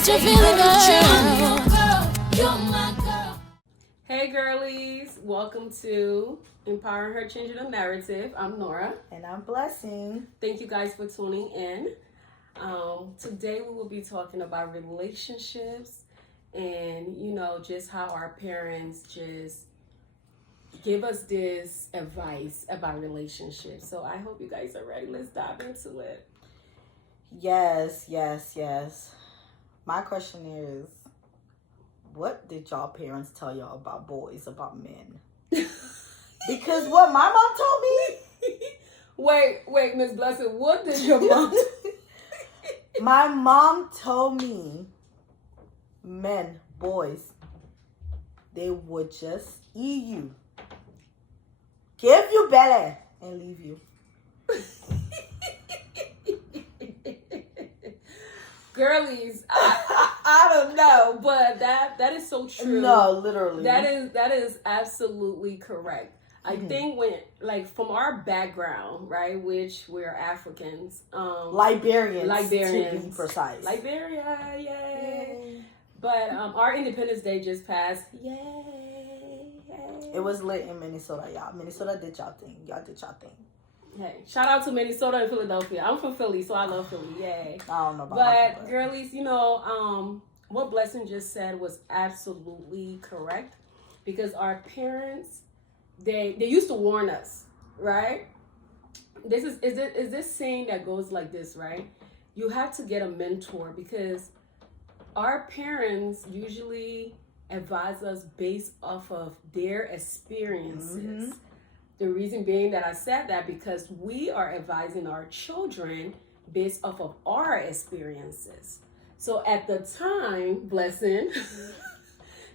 what you're feeling, girl. You're my girl. Hey girlies, welcome to Empowering Her Changing the Narrative. I'm Nora. And I'm Blessing. Thank you guys for tuning in. Today we will be talking about relationships and, just how our parents just give us this advice about relationships. So I hope you guys are ready. Let's dive into it. Yes. My question is, what did y'all parents tell y'all about boys, about men? Because what my mom told me... Wait, Miss Blessing, what did your mom... My mom told me men, boys, they would just eat you, give you belly, and leave you. Girlies, I don't know, but that is so true. No, literally. That is absolutely correct. I think from our background, right, which we're Africans, Liberians to be precise. Liberia, yay! But our Independence Day just passed, yay! It was lit in Minnesota, y'all. Minnesota did y'all thing. Y'all did y'all thing. Hey, shout out to Minnesota and Philadelphia. I'm from Philly, so I love Philly. Yay! I don't know about that. But girlies, what Blessing just said was absolutely correct, because our parents, they used to warn us, right? This is this saying that goes like this, right? You have to get a mentor, because our parents usually advise us based off of their experiences. The reason being that I said that, because we are advising our children based off of our experiences. So at the time, Blessing,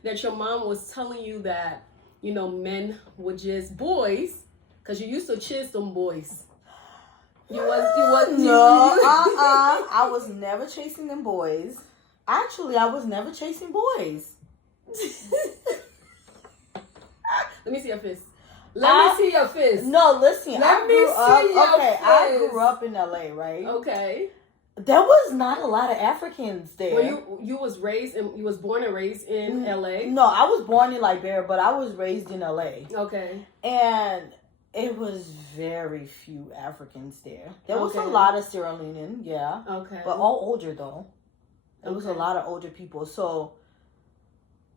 that your mom was telling you that, men were just boys, because you used to chase them boys. I was never chasing them boys. Actually, I was never chasing boys. Let me see your fist. Let me see your fist. No, listen. I fist. grew up in LA, right? Okay. There was not a lot of Africans there. Well, you was born and raised in LA? No, I was born in Liberia, but I was raised in LA. Okay. And it was very few Africans there. There was a lot of Sierra Leonean, yeah. Okay. But all older though. There was a lot of older people. So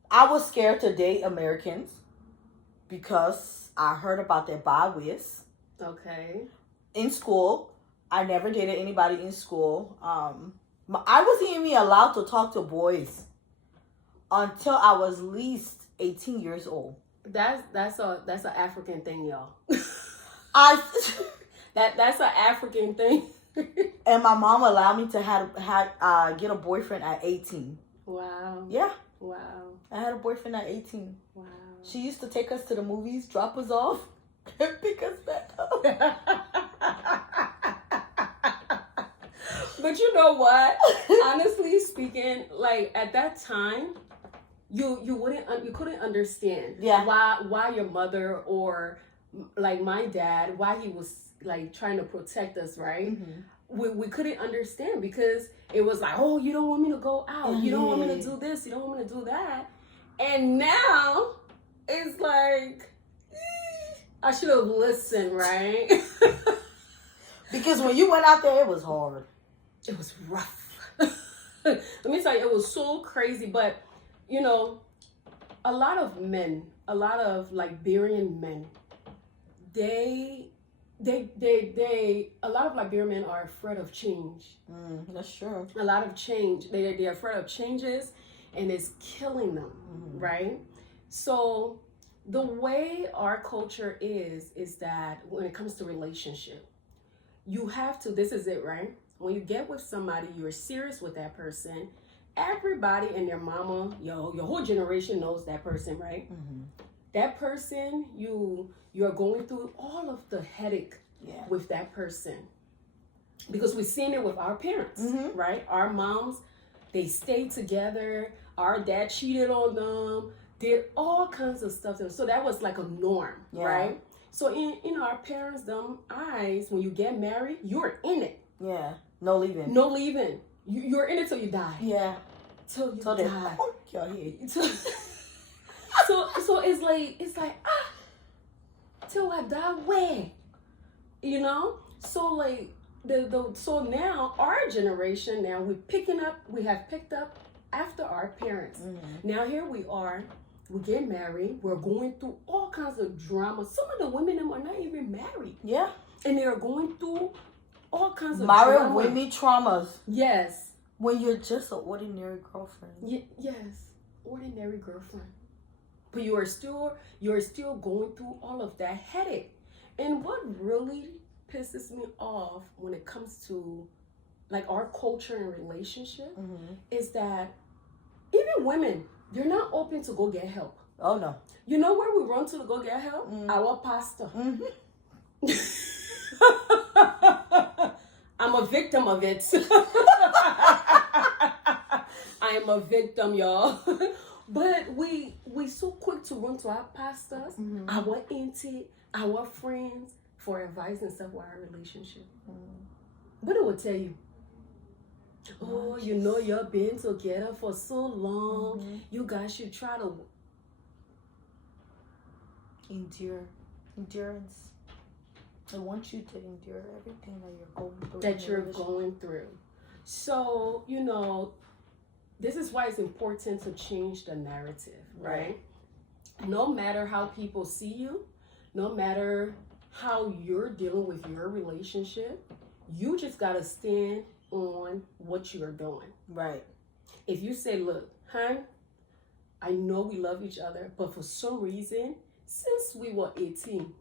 I was scared to date Americans because I heard about their bias. Okay. In school, I never dated anybody in school. I wasn't even allowed to talk to boys until I was at least 18 years old. That's an African thing, y'all. That's an African thing. And my mom allowed me to get a boyfriend at 18. Wow. Yeah. Wow. I had a boyfriend at 18. Wow. She used to take us to the movies, drop us off, and pick us back up. But you know what? Honestly speaking, like at that time, you couldn't understand why your mother or like my dad, why he was like trying to protect us, right? We couldn't understand, because it was like, oh, you don't want me to go out, you don't want me to do this, you don't want me to do that. And now it's like, I should have listened, right? Because when you went out there, it was hard. It was rough. Let me tell you, it was so crazy. But, a lot of Liberian men, a lot of Liberian men are afraid of change. That's true. A lot of change. They're afraid of changes, and it's killing them, right? So the way our culture is that when it comes to relationship, you have to, this is it, right? When you get with somebody, you're serious with that person. Everybody and their mama, your whole generation knows that person, right? That person, you're going through all of the headache with that person. Because we've seen it with our parents, right? Our moms, they stayed together. Our dad cheated on them, did all kinds of stuff. So that was like a norm, right? So in our parents' them eyes, when you get married, you're in it. Yeah. No leaving. No leaving. You're in it till you die. Yeah. till you So they die. honk your head. So it's like till I die where? You know? So like so now our generation now we have picked up after our parents. Mm-hmm. Now here we are, we get married, we're going through all kinds of drama. Some of the women them are not even married. Yeah. And they're going through all kinds of Married drama. women traumas. Yes. When you're just an ordinary girlfriend. Yes. Ordinary girlfriend. But you're still going through all of that headache. And what really pisses me off when it comes to like our culture and relationship is that even women, they're not open to go get help. Oh no. You know where we run to go get help? Our pastor. I'm a victim of it. I am a victim, y'all. But we so quick to run to our pastors, our auntie, our friends for advice and stuff with our relationship. But it will tell you, oh, you know, you've been together for so long. You guys should try to endurance. I want you to endure everything that you're going through. So, you know, this is why it's important to change the narrative, right? No matter how people see you, no matter how you're dealing with your relationship, you just got to stand on what you're doing. Right. If you say, look, hon, I know we love each other, but for some reason, since we were 18,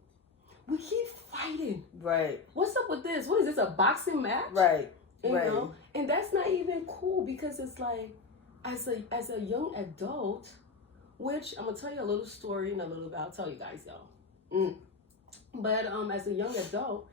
we keep fighting. Right. What's up with this? What is this, a boxing match? Right. You know? And that's not even cool because it's like, as a young adult, which I'm gonna tell you a little story in a little bit. I'll tell you guys though. But as a young adult,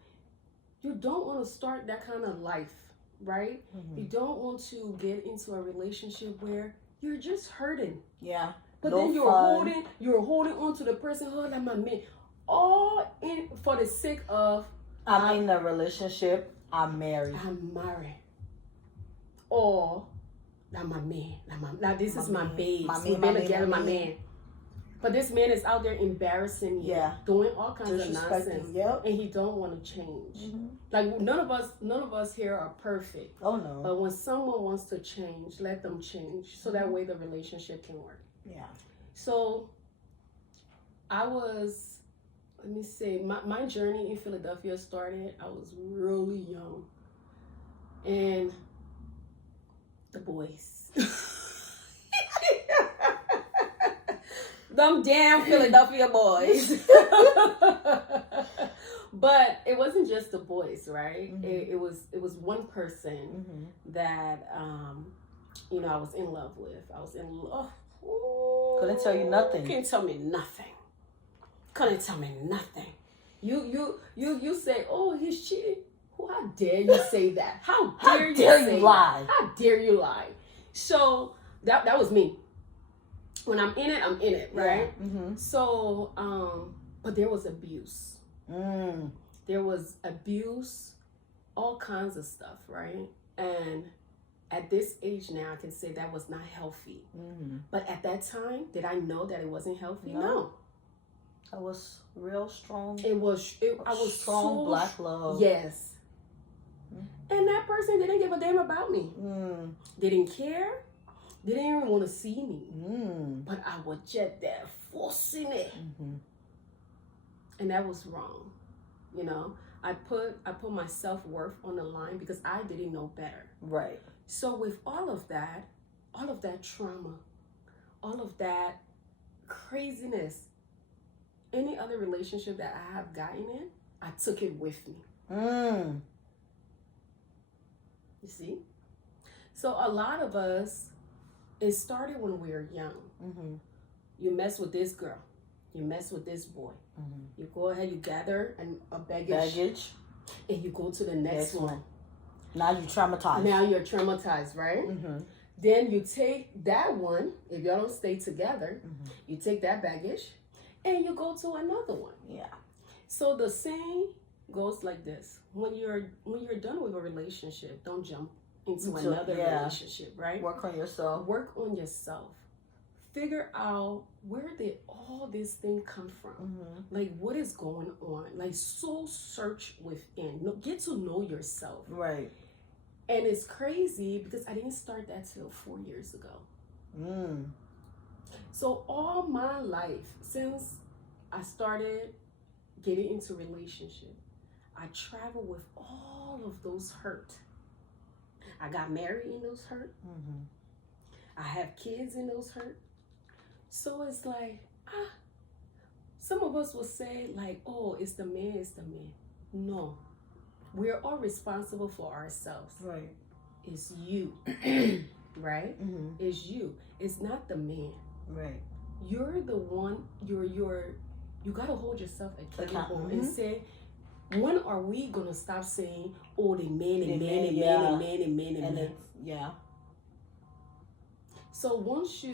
you don't want to start that kind of life, right? You don't want to get into a relationship where you're just hurting. Yeah. But no then fun. you're holding on to the person, oh, like my man, all in for the sake of I'm in a relationship. I'm married. Or now my man. Now this is my babe. We've been together, my man. But this man is out there embarrassing you, doing all kinds of nonsense, and he don't want to change. Like none of us here are perfect. Oh no. But when someone wants to change, let them change, so that way the relationship can work. Yeah. So I was, let me say, my journey in Philadelphia started. I was really young, and the boys. Them damn Philadelphia boys. But it wasn't just the boys, right? It was one person that you know, I was in love with. I was in love. Couldn't tell you nothing. Couldn't tell me nothing. Couldn't tell me nothing. You say, oh, he's cheating. How dare you say that? How dare you lie? How dare you lie? So that was me. When I'm in it, right? So, but there was abuse. There was abuse, all kinds of stuff, right? And at this age now, I can say that was not healthy. But at that time, did I know that it wasn't healthy? No. I was real strong. I was strong so black love. Yes. And that person didn't give a damn about me. Didn't care. They didn't even want to see me. But I was just there forcing it. And that was wrong. You know, I put my self-worth on the line because I didn't know better. Right. So with all of that trauma, all of that craziness, any other relationship that I have gotten in, I took it with me. You see? So a lot of us, it started when we were young. You mess with this girl. You mess with this boy. You go ahead, you gather a baggage. And you go to the next one. Now you're traumatized. Now you're traumatized, right? Then you take that one, if y'all don't stay together, you take that baggage and you go to another one. Yeah. So the saying goes like this. When you're done with a relationship, don't jump into another relationship, right? Work on yourself. Work on yourself. Figure out where did all this thing come from? Like, what is going on? Like, soul search within. Get to know yourself. Right. And it's crazy because I didn't start that till 4 years ago. So all my life, since I started getting into relationship, I traveled with all of those hurt. I got married in those hurt. I have kids in those hurt. So it's like, some of us will say like, oh, it's the man, it's the man. No, we're all responsible for ourselves. Right. It's you, right? It's you. It's not the man. Right. You're the one. You gotta hold yourself accountable and say, when are we gonna stop saying, oh, the man and man and man and man and man and man? Yeah. So once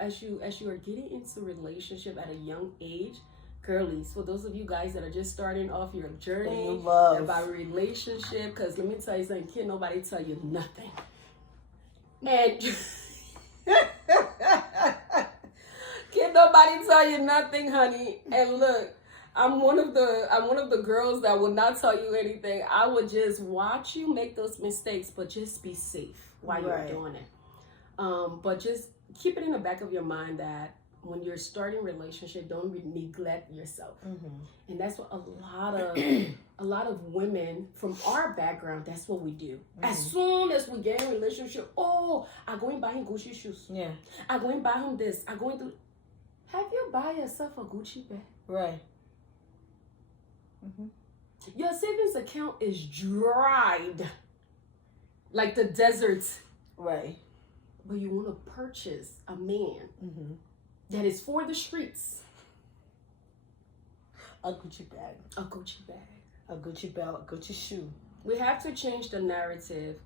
as you are getting into relationship at a young age, girlies, for those of you guys that are just starting off your journey about relationship, because let me tell you something, can't nobody tell you nothing. And can't nobody tell you nothing, honey. And look, I'm one of the girls that will not tell you anything. I would just watch you make those mistakes, but just be safe while you're doing it. But just keep it in the back of your mind that when you're starting relationship, don't neglect yourself. And that's what a lot of women from our background, that's what we do. As soon as we get in a relationship, oh, I'm going to buy him Gucci shoes. Yeah. I'm going to buy him this. I'm going to... Have you buy yourself a Gucci bag? Right. Your savings account is dried like the desert. Right. But you want to purchase a man that is for the streets. A Gucci bag. A Gucci bag. A Gucci belt, a Gucci shoe. We have to change the narrative.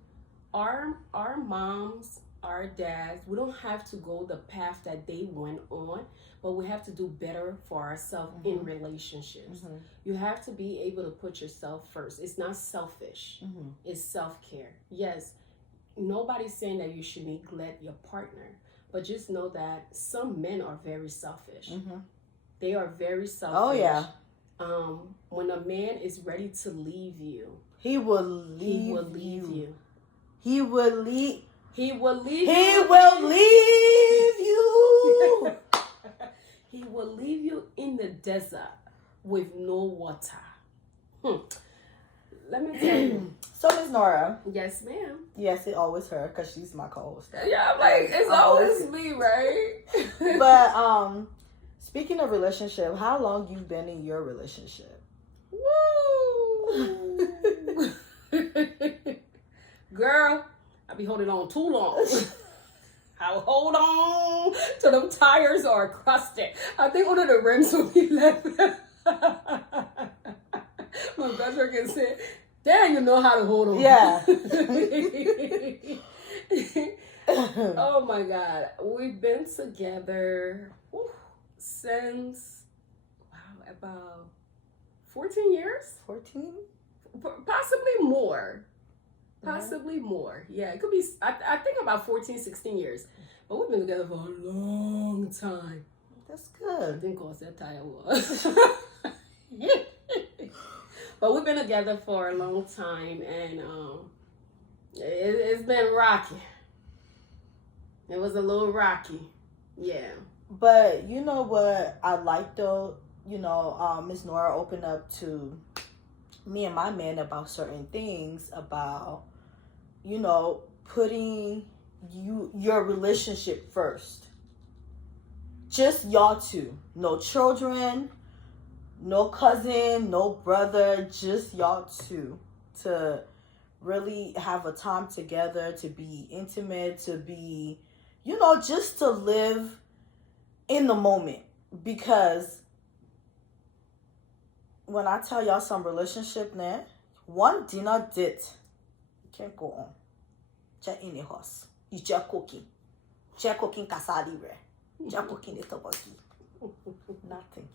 Our moms, our dads, we don't have to go the path that they went on, but we have to do better for ourselves in relationships. You have to be able to put yourself first. It's not selfish. It's self-care. Yes, nobody's saying that you should neglect your partner, but just know that some men are very selfish. They are very selfish. Oh, yeah. When a man is ready to leave you, he will leave you. He will leave. He will leave you. He will leave you. He will leave you in the desert with no water. Let me tell you. So, Ms. Nora. Yes, ma'am. Yes, it always her because she's my co-host. Yeah, I'm like, it's always me, right? But speaking of relationship, how long you been in your relationship? Woo! Girl, I be holding on too long. I'll hold on till them tires are crusted. I think one of the rims will be left. My best friend can say, "Damn, you know how to hold on." Yeah. Oh my God, we've been together since about 14 years. 14, possibly more. Possibly more. Yeah, it could be, I think about 14, 16 years. But we've been together for a long time. That's good. I think cost that tire was. But we've been together for a long time, and it's been rocky. It was a little rocky. Yeah. But you know what I like though? You know, Ms. Nora opened up to me and my man about certain things, about, you know, putting your relationship first. Just y'all two. No children, no cousin, no brother, just y'all two. To really have a time together, to be intimate, to be, you know, just to live in the moment. Because when I tell y'all some relationship now, one dinner date can't go on. Just in the house. You just cooking. Just cooking kasali re. Just cooking the tabaki. Nothing.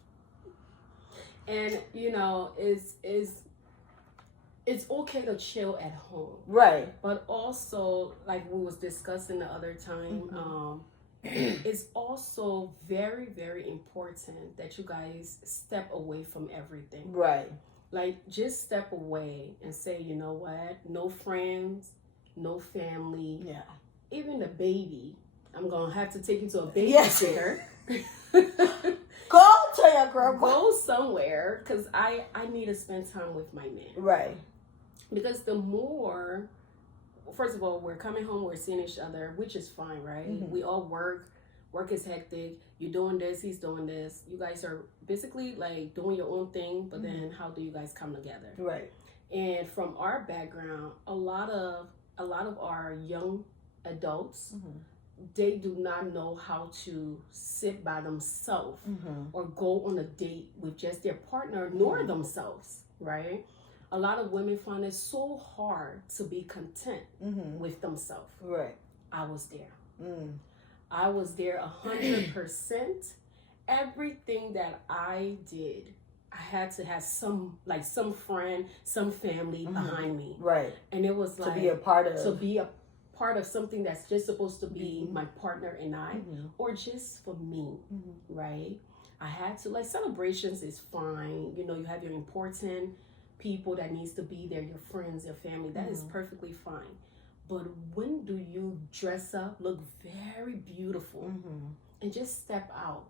And you know, is it's okay to chill at home. Right. But also, like we was discussing the other time, it's also very, very important that you guys step away from everything. Right. Like, just step away and say, you know what? No friends, no family. Yeah. Even the baby. I'm going to have to take you to a babysitter. Go to your grandma. Go somewhere, because I need to spend time with my man. Right. Because the more, first of all, we're coming home, we're seeing each other, which is fine, right? We all work is hectic. You're doing this, he's doing this. You guys are basically like doing your own thing, but then how do you guys come together? Right. And from our background, a lot of our young adults, they do not know how to sit by themselves or go on a date with just their partner nor themselves, right? A lot of women find it so hard to be content with themselves. Right. I was there. I was there 100%. Everything that I did, I had to have some friend, some family behind me. Right. And it was like to be a part of something that's just supposed to be my partner and I, or just for me, right? I had to, like, celebrations is fine. You know, you have your important people that needs to be there, your friends, your family. That is perfectly fine. But when do you dress up, look very beautiful, and just step out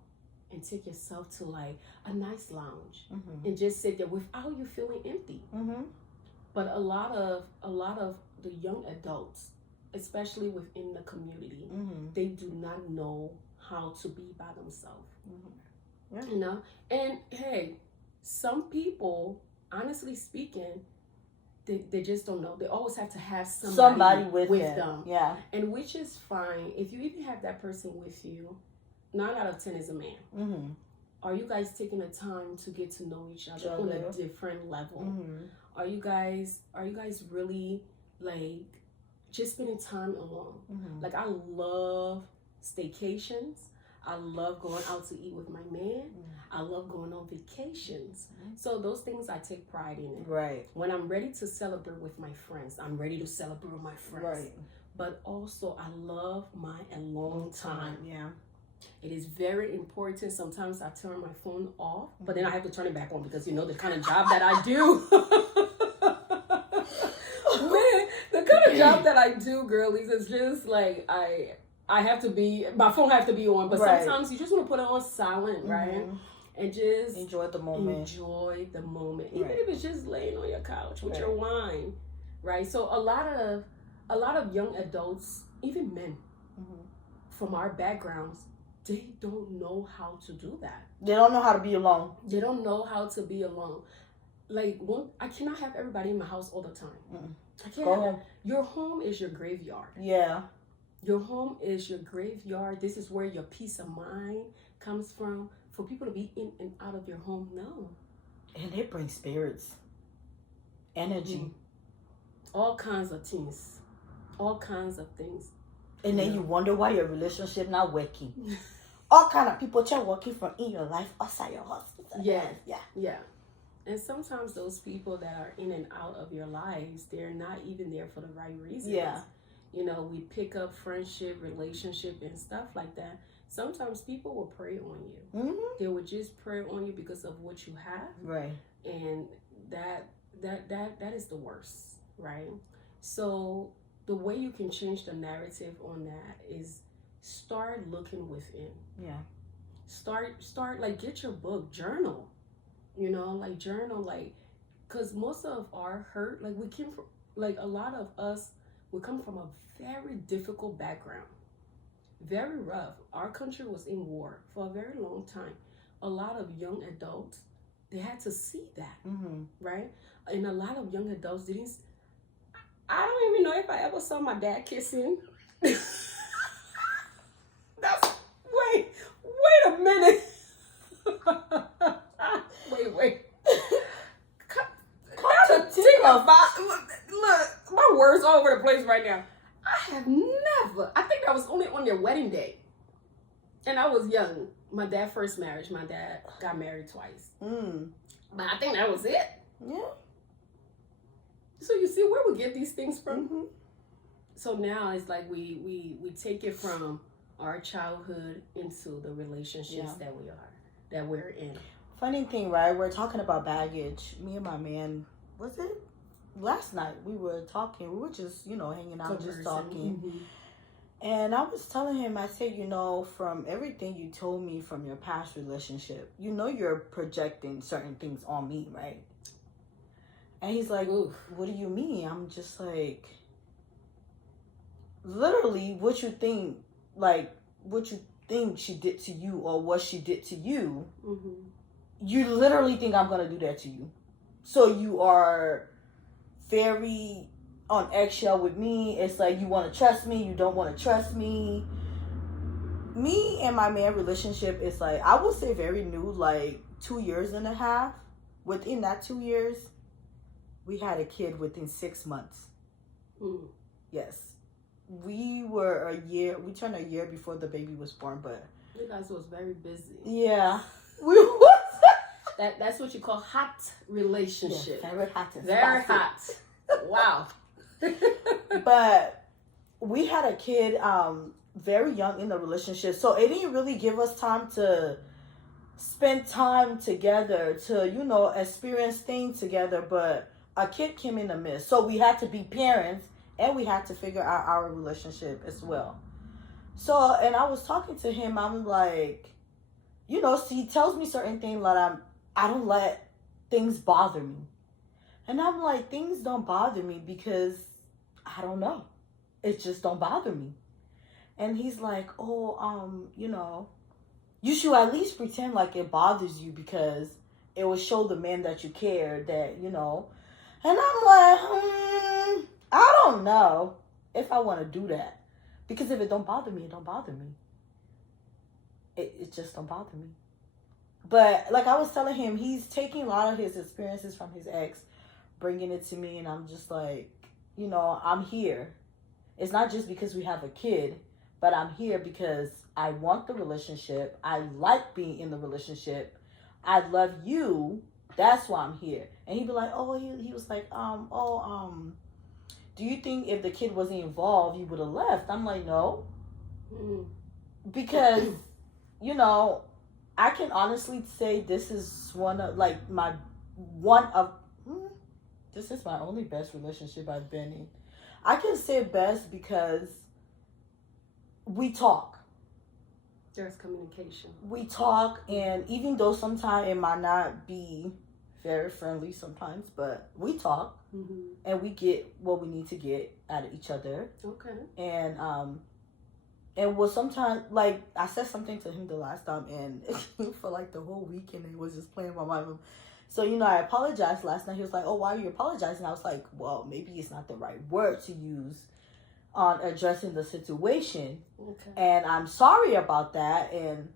and take yourself to like a nice lounge and just sit there without you feeling empty? But a lot of the young adults, especially within the community, they do not know how to be by themselves. You know, and hey, some people, honestly speaking, they just don't know. They always have to have somebody with them. Yeah. And which is fine. If you even have that person with you, 9 out of 10 is a man. Are you guys taking the time to get to know each other on a different level? Are you guys really, like, just spending time alone? Like, I love staycations. I love going out to eat with my man. I love going on vacations. So those things I take pride in it. Right. When I'm ready to celebrate with my friends, I'm ready to celebrate with my friends. Right. But also, I love my alone time. Yeah. It is very important. Sometimes I turn my phone off, but then I have to turn it back on because, you know, the kind of job that I do. Man, the kind of job that I do, girlies, is just like I have to be, my phone have to be on, but sometimes you just want to put it on silent, right? And just enjoy the moment. Even if it's just laying on your couch with your wine, right? So a lot of young adults, even men, from our backgrounds, they don't know how to do that. They don't know how to be alone. They don't know how to be alone. Like, I cannot have everybody in my house all the time. I can't. Go home. Your home is your graveyard. Yeah. Your home is your graveyard. This is where your peace of mind comes from. For people to be in and out of your home, no. And it brings spirits, energy, all kinds of things, all kinds of things. And then you wonder why your relationship not working. All kind of people just working from in your life outside your house. Yeah. And sometimes those people that are in and out of your lives, they're not even there for the right reasons. Yeah. You know, we pick up friendship, relationship, and stuff like that. Sometimes people will prey on you. They will just prey on you because of what you have. Right. And that is the worst, right? So the way you can change the narrative on that is start looking within. Yeah. Start like, get your book, journal. You know, like, journal, like, because most of our hurt, like, we came from, like, a lot of us, we come from a very difficult background. Very rough. Our country was in war for a very long time. A lot of young adults, they had to see that, right? And a lot of young adults didn't. I don't even know if I ever saw my dad kissing. Wait a minute. Wait. Look, my words all over the place right now. I have never. I think that was only on their wedding day. And I was young. My dad's first marriage. My dad got married twice. But I think that was it. Yeah. So you see where we get these things from? Mm-hmm. So now it's like we take it from our childhood into the relationships that we're in. Funny thing, right? We're talking about baggage. Me and my man, was it last night? We were talking. We were just, hanging out, just talking. Mm-hmm. And I was telling him, I said, from everything you told me from your past relationship, you're projecting certain things on me, right? And he's like, Oof. What do you mean? I'm just like, literally, what you think she did to you or what she did to you, mm-hmm. you literally think I'm going to do that to you. So you are very on eggshell with me. It's like you want to trust me, you don't want to trust me. Me and my man relationship is like, I would say very new, like 2.5 years. Within that 2 years, we had a kid within 6 months. Mm. Yes. We turned a year before the baby was born, but you guys was very busy. Yeah. We was. That's what you call hot relationship. Yeah, very hot. Very hot. Wow. But we had a kid very young in the relationship, so it didn't really give us time to spend time together to experience things together. But a kid came in the midst, so we had to be parents and we had to figure out our relationship as well. So, and I was talking to him, I'm like, so he tells me certain things that I don't let things bother me. And I'm like, things don't bother me because I don't know. It just don't bother me. And he's like, you should at least pretend like it bothers you because it will show the man that you care that. And I'm like, I don't know if I want to do that. Because if it don't bother me, it don't bother me. It just don't bother me. But like I was telling him, he's taking a lot of his experiences from his ex, bringing it to me, and I'm just like, I'm here. It's not just because we have a kid, but I'm here because I want the relationship. I like being in the relationship. I love you. That's why I'm here. And he'd be like, he was like, do you think if the kid wasn't involved, you would have left? I'm like, no. Because, I can honestly say this is this is my only best relationship I've been in. I can say best because we talk. There's communication. We talk, and even though sometimes it might not be very friendly sometimes, but we talk, and we get what we need to get out of each other. Okay. And was sometimes, like, I said something to him the last time, and for like the whole weekend, it was just playing in my mind. So, I apologized last night. He was like, why are you apologizing? I was like, well, maybe it's not the right word to use on addressing the situation. Okay. And I'm sorry about that. And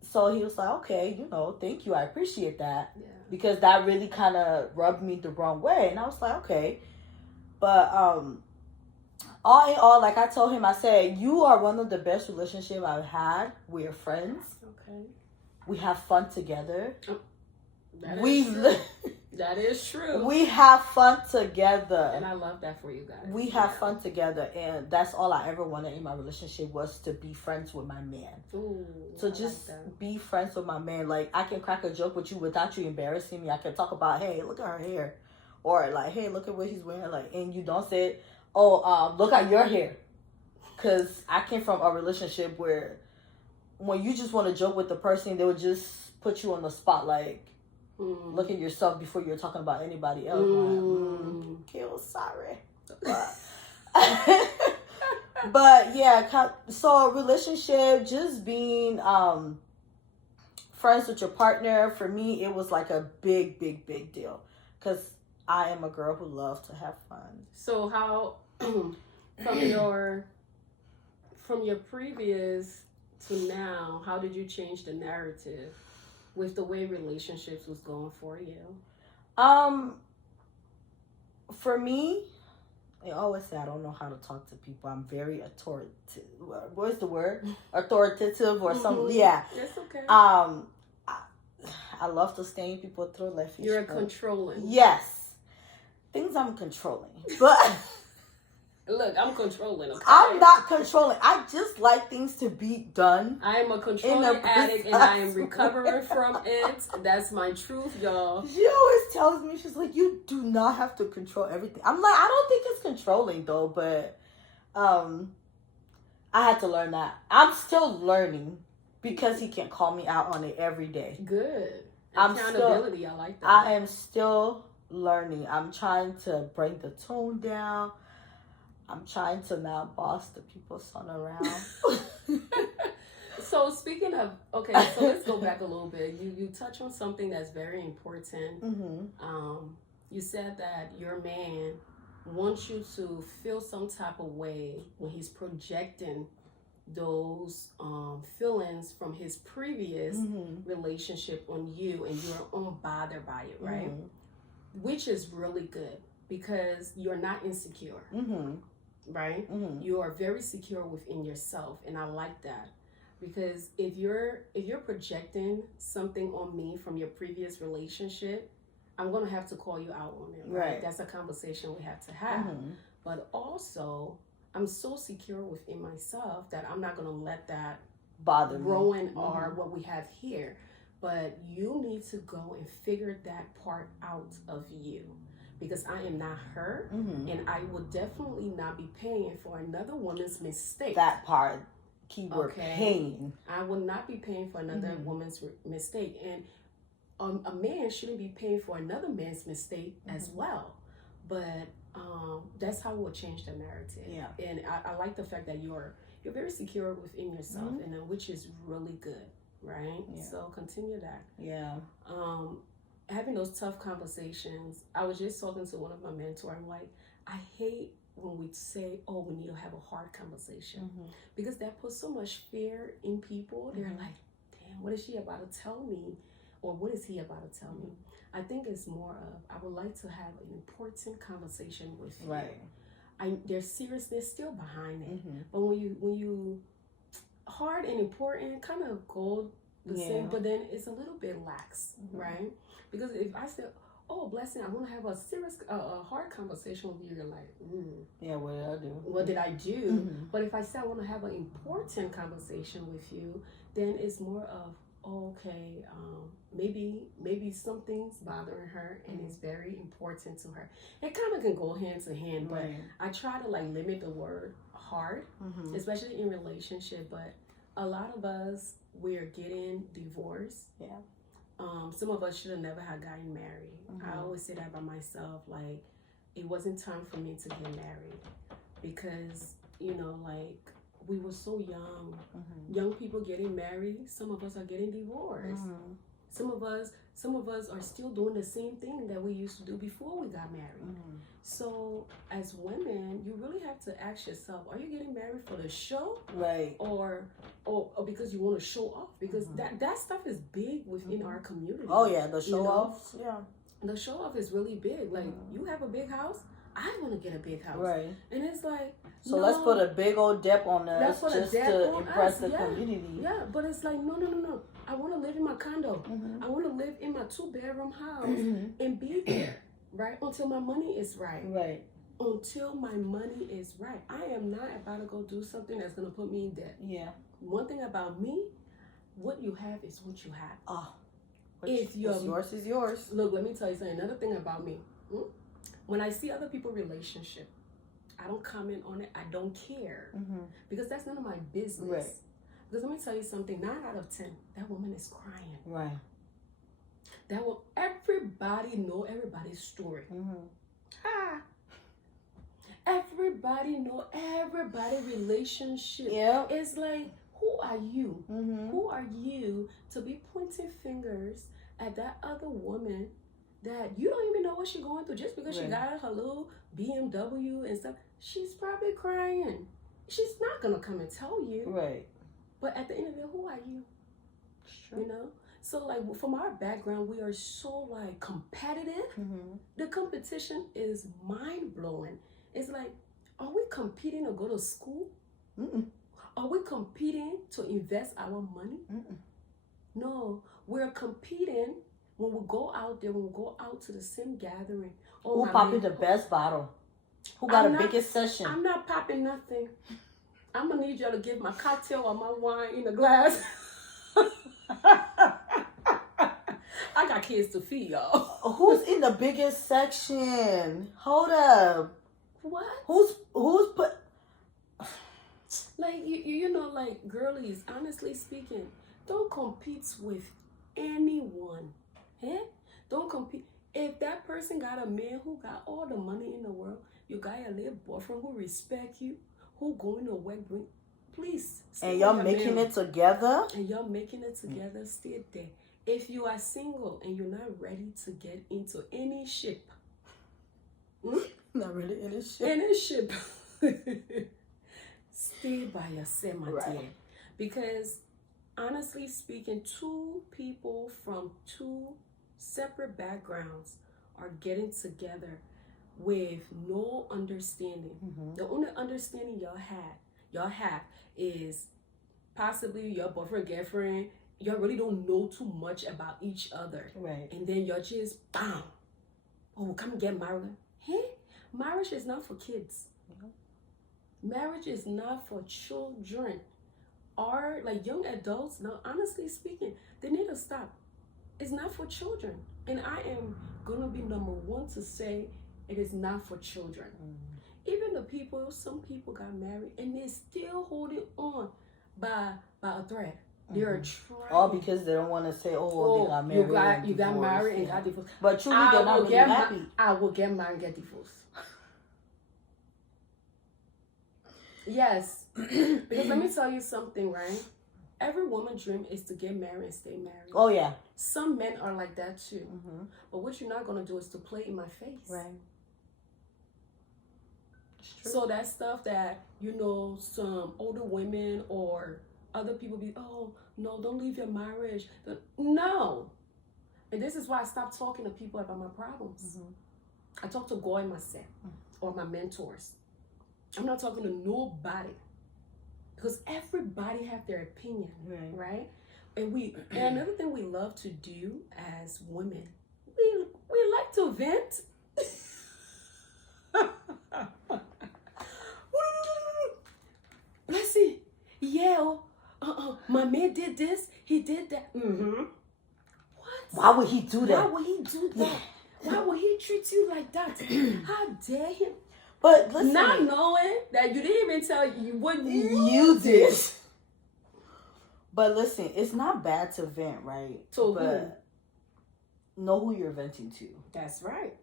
so he was like, okay, thank you. I appreciate that. Yeah. Because that really kind of rubbed me the wrong way. And I was like, okay. But, all in all, like I told him, I said, you are one of the best relationships I've had. We're friends. Okay. We have fun together. That is true. We have fun together. And I love that for you guys. We have fun together. And that's all I ever wanted in my relationship was to be friends with my man. Ooh, so just be friends with my man. Like, I can crack a joke with you without you embarrassing me. I can talk about, hey, look at her hair. Or like, hey, look at what he's wearing. Like, and you don't say, look at your hair. Because I came from a relationship where when you just want to joke with the person, they would just put you on the spot. Like, look at yourself before you're talking about anybody else. Kill, sorry. But yeah, so a relationship, just being friends with your partner, for me, it was like a big, big, big deal. Because I am a girl who loves to have fun. So how, from your previous to now, how did you change the narrative with the way relationships was going for you? For me, I always say I don't know how to talk to people. I'm very authoritative. What's the word? Authoritative or something. Yeah. That's okay. I love to stay in people's throat like fish. You're controlling. Yes. things I'm controlling. But Look, I'm controlling. Okay? I'm not controlling. I just like things to be done. I am a controlling addict, and I am recovering from it. That's my truth, y'all. She always tells me, she's like, you do not have to control everything. I'm like, I don't think it's controlling though, but I had to learn that. I'm still learning because he can call me out on it every day. Good. I'm Accountability, I like that. I am still learning. I'm trying to bring the tone down. I'm trying to not boss the people's son around. So speaking of, okay, so let's go back a little bit. You touch on something that's very important. Mm-hmm. You said that your man wants you to feel some type of way when he's projecting those feelings from his previous relationship on you, and you're unbothered by it, right? Which is really good because you're not insecure. Right? You are very secure within yourself, and I like that, because if you're projecting something on me from your previous relationship, I'm gonna have to call you out on it. Right? That's a conversation we have to have. But also, I'm so secure within myself that I'm not gonna let that bother me. Ruin or what we have here. But you need to go and figure that part out of you. Because I am not her, and I will definitely not be paying for another woman's mistake. That part, keyword paying. I will not be paying for another woman's mistake, and a man shouldn't be paying for another man's mistake as well. But that's how we'll change the narrative. Yeah. And I like the fact that you're very secure within yourself, and which is really good, right? Yeah. So continue that. Yeah. Having those tough conversations. I was just talking to one of my mentors. I'm like, I hate when we say, oh, we need to have a hard conversation, because that puts so much fear in people. They're like, damn, what is she about to tell me? Or what is he about to tell me? I think it's more of, I would like to have an important conversation with you. Right. There's seriousness still behind it. But when you hard and important kind of go the same, but then it's a little bit lax, right? Because if I said, oh, Blessing, I want to have a serious, hard conversation with you, you're like, yeah, what did I do? What did I do? But if I say I want to have an important conversation with you, then it's more of, okay, maybe something's bothering her, and it's very important to her. It kind of can go hand to hand, but I try to like limit the word hard, especially in relationship. But a lot of us, we're getting divorced. Yeah. Some of us should have never had gotten married. I always say that by myself, like, it wasn't time for me to get married, because, you know, like, we were so young. Young people getting married, some of us are getting divorced. Some of us are still doing the same thing that we used to do before we got married. So as women, you really have to ask yourself, are you getting married for the show? Right. Or because you want to show off? Because that stuff is big within our community. Oh yeah, the show offs. Yeah. The show off is really big. Like, you have a big house, I want to get a big house. Right. And it's like, so no, let's put a big old dep on us just to impress the community. Yeah, but it's like, no. I want to live in my condo. I want to live in my 2-bedroom house and be there, right? Until my money is right. Right. Until my money is right. I am not about to go do something that's going to put me in debt. Yeah. One thing about me, what you have is what you have. Oh. If yours is yours. Look, let me tell you something. Another thing about me. When I see other people's relationship, I don't comment on it. I don't care. Because that's none of my business. Right. Because let me tell you something. 9 out of 10, that woman is crying. Right. That will everybody know everybody's story. Everybody know everybody's relationship. Yeah. It's like, who are you? Who are you to be pointing fingers at that other woman that you don't even know what she's going through just because she got her little BMW and stuff? She's probably crying. She's not gonna come and tell you. Right. But at the end of the day, who are you? Sure. You know? So like, from our background, we are so like competitive. The competition is mind blowing. It's like, are we competing to go to school? Are we competing to invest our money? No, we're competing when we go out there, when we go out to the same gathering, Who my popping man, the best bottle? Who got I'm the not- biggest session? I'm not popping nothing. I'm gonna need y'all to give my cocktail or my wine in a glass. I got kids to feed, y'all. Who's in the biggest section? Hold up. What? Who's put? Like you know, like girlies. Honestly speaking, don't compete with anyone. Eh? Don't compete. If that person got a man who got all the money in the world, you got a little boyfriend who respect you, who going to work, please. And y'all making it together. And y'all making it together. Stay there. If you are single and you're not ready to get into any ship, Not really in this shit. any ship, stay by yourself, my Right. dear. Because honestly speaking, two people from two separate backgrounds are getting together with no understanding. Mm-hmm. The only understanding y'all have is possibly your boyfriend, girlfriend. Y'all really don't know too much about each other. Right. And then y'all just, bam. Oh, come get married. Hey, marriage is not for kids. Marriage is not for children. Or like young adults, now honestly speaking, they need to stop. It's not for children. And I am gonna be number one to say it is not for children. Even the people, some people got married and they're still holding on by a thread. They're trying. All because they don't want to say, they got married. You got married and got divorced. But truly, they're not really happy. I will get married and get divorced. Yes. Because let me tell you something, right? Every woman's dream is to get married and stay married. Oh, yeah. Some men are like that too. Mm-hmm. But what you're not going to do is to play in my face. Right. So that stuff that, you know, some older women or other people be, oh, no, don't leave your marriage. No. And this is why I stopped talking to people about my problems. I talk to God and myself or my mentors. I'm not talking to nobody. Because everybody have their opinion, right? And another thing we love to do as women, we like to vent. Bless it. Yeah. My man did this. He did that. What? Why would he do that? Why would he do that? Why would he treat you like that? How dare him? But listen, Not knowing that you didn't even tell you what you did. But listen, it's not bad to vent, right? To but know who you're venting to. That's right.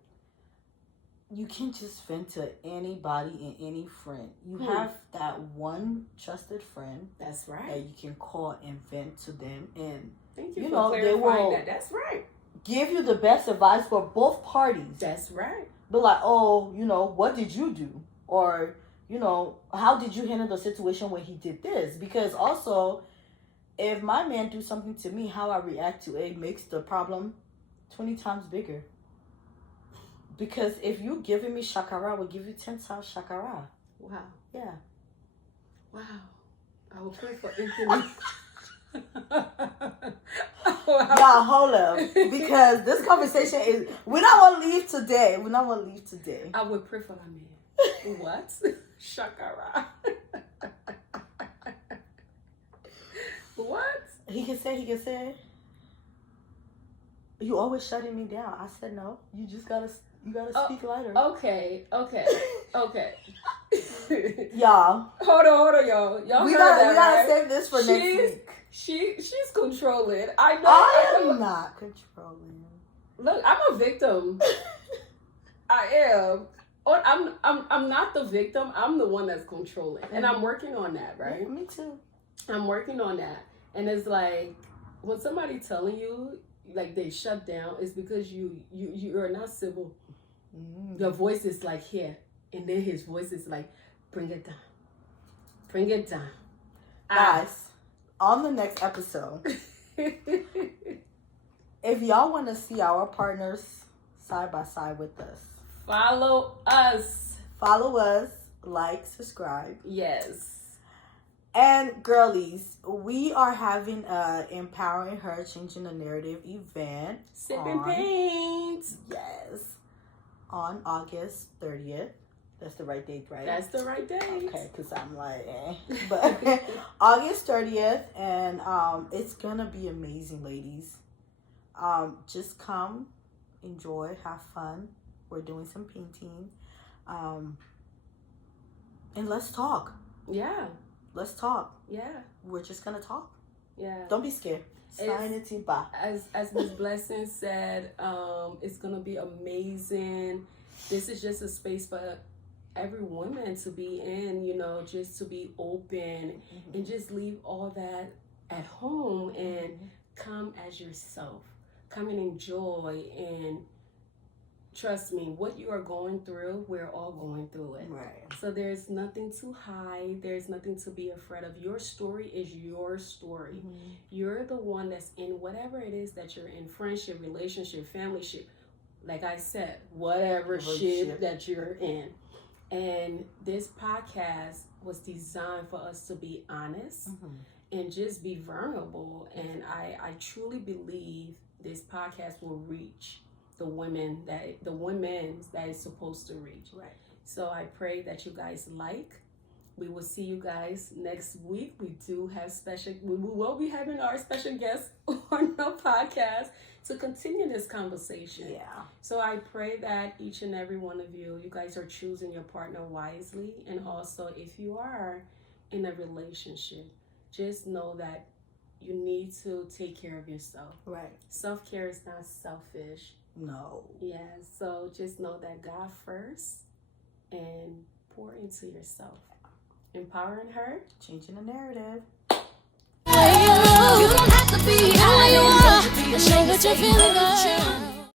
You can't just vent to anybody and any friend. You have that one trusted friend. That's right. That you can call and vent to them, and thank you, you for know they will. that. That's right. Give you the best advice for both parties. That's right. Be like, oh, you know, what did you do? Or, you know, how did you handle the situation when he did this? Because also, if my man do something to me, how I react to it makes the problem 20 times bigger. Because if you giving me shakara, I will give you 10 times shakara. Wow. Yeah. Wow. I will pray for Anthony. Y'all, hold up. Because this conversation is, we're not going to leave today. We're not going to leave today. I will pray for that man. What? Shakara. What? He can say, you always shutting me down. I said, no. You just got to speak lighter. Okay. Y'all. Hold on, y'all. Y'all We heard gotta that, right? save this for next week. She's controlling. I know. I am not controlling. Look, I'm a victim. I am. I'm not the victim. I'm the one that's controlling, and I'm working on that. Right? Yeah, me too. I'm working on that, and it's like when somebody telling you like they shut down, it's because you are not civil. Your voice is like here, and then his voice is like, bring it down. Bring it down. Guys, on the next episode, if y'all want to see our partners side by side with us, follow us. Follow us, like, subscribe. Yes. And girlies, we are having a Empowering Her, Changing the Narrative event. Sipping paint. Yes. On August 30th. That's the right date, right? That's the right date. Okay, because I'm like, But August 30th, and it's going to be amazing, ladies. Just come, enjoy, have fun. We're doing some painting. And let's talk. Yeah. Let's talk. Yeah. We're just going to talk. Yeah. Don't be scared. Sign it to buy. As Ms. Blessing said, it's going to be amazing. This is just a space for every woman to be in, you know, just to be open and just leave all that at home and come as yourself. Come and enjoy, and trust me, what you are going through, we're all going through it. Right. So there's nothing to hide. There's nothing to be afraid of. Your story is your story. You're the one that's in whatever it is that you're in, friendship, relationship, family shit. Like I said, whatever shit that you're in. And this podcast was designed for us to be honest and just be vulnerable. And I truly believe this podcast will reach the women that is supposed to reach. Right. So I pray that you guys like. We will see you guys next week. We will be having our special guest on the podcast to continue this conversation. Yeah. So I pray that each and every one of you guys are choosing your partner wisely. And also, if you are in a relationship, just know that you need to take care of yourself. Right. Self-care is not selfish. No. Yeah. So just know that God first, and pour into yourself. Empowering Her, Changing the Narrative. You don't have to be how you are. Show what you're feeling, girl.